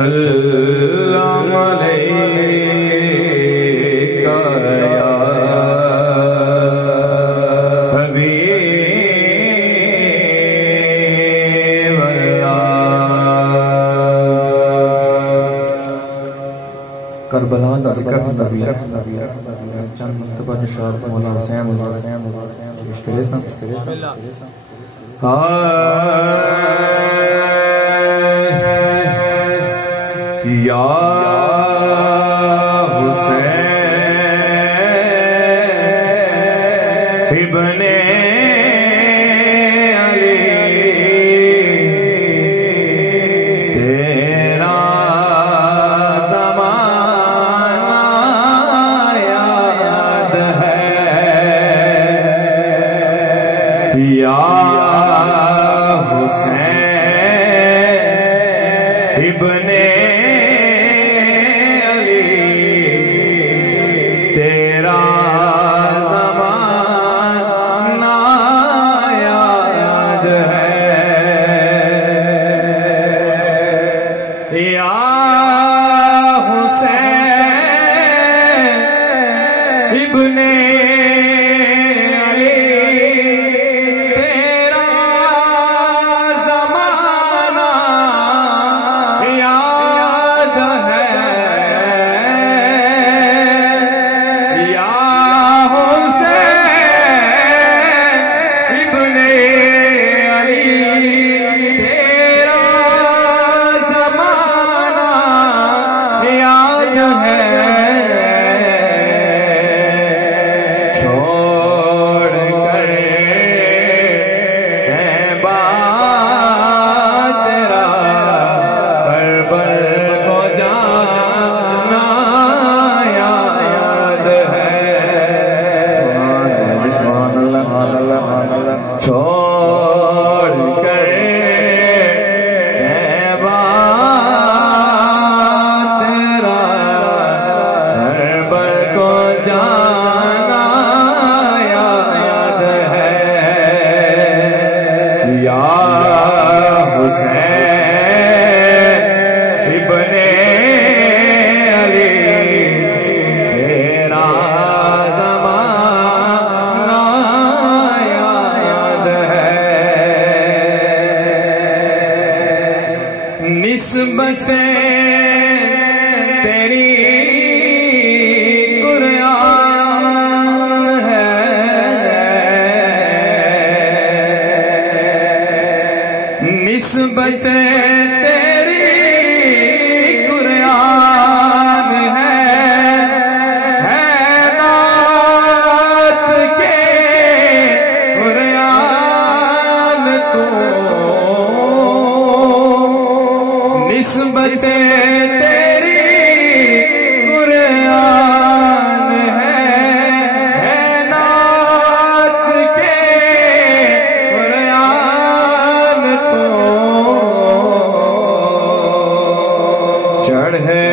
वसल्लम अलैका या हबीब अल्लाह। करबला दा जिक्र नबी चंद मरतबा निशात मौला हुसैन इश्क़-ए सन या हुसैन इब्ने अली तेरा ज़माना याद है या हुसैन इब्ने इब्ने अली तेरा ज़माना याद है या हुसैन इब्ने अली तेरा ज़माना याद है निस्बतें तेरी कुरान है निस्बतें तेरी कुरान है नात के कुरान को निस्बतें तेरी कुरान है नात के कुरान को चढ़े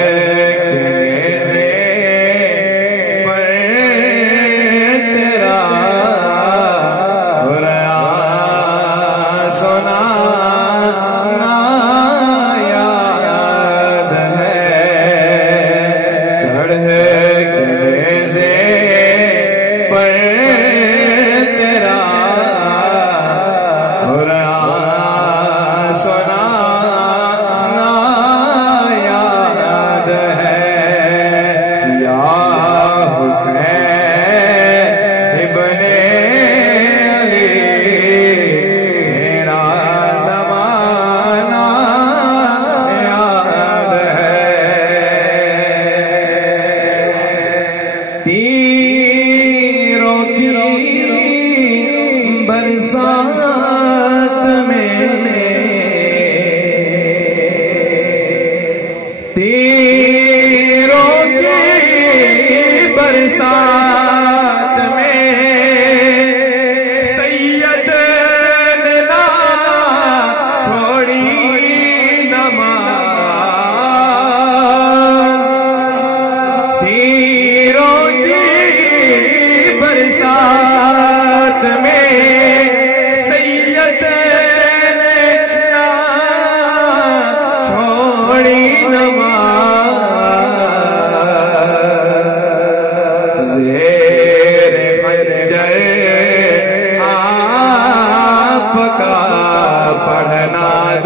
पर तेरा कुरान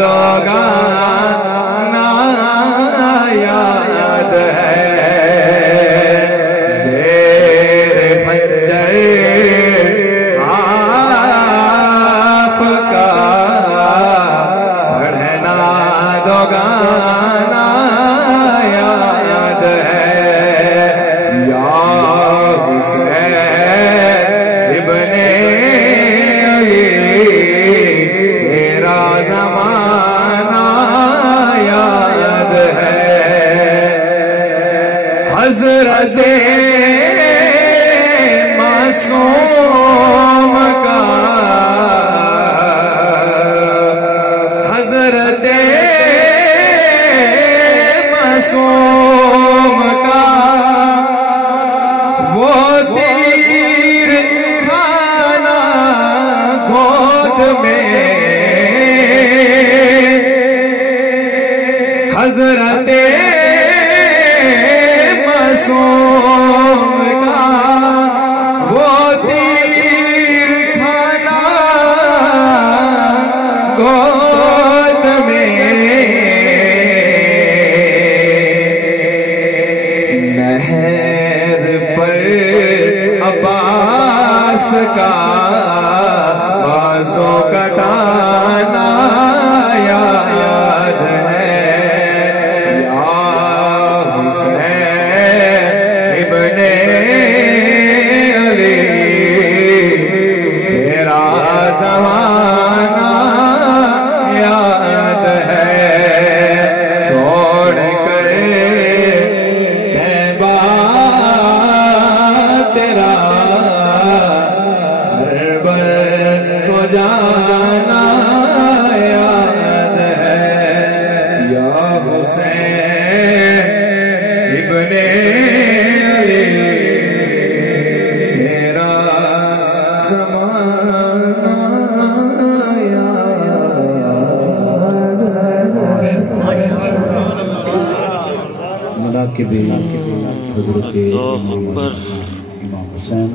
दो गाना याद है, शेर खंजर आपका पढ़ना दो गाना याद है, या हुसैन इब्ने अली तेरा ज़माना याद है। हज़रत मासूम का, हज़रत मासूम का वो तीर खाना गोद में, हज़रत मासूम का वो तीर खाना गोद में, नहर पर अब्बास का बाजों कटाना याद है, या हुसैन इब्ने अली तेरा ज़माना याद है। छोड़ कर तैबा तेरा करबल को जाना याद है, या हुसैन इब्ने अली तेरा ज़माना याद है। मलाकिब हज़रत इमाम हुसैन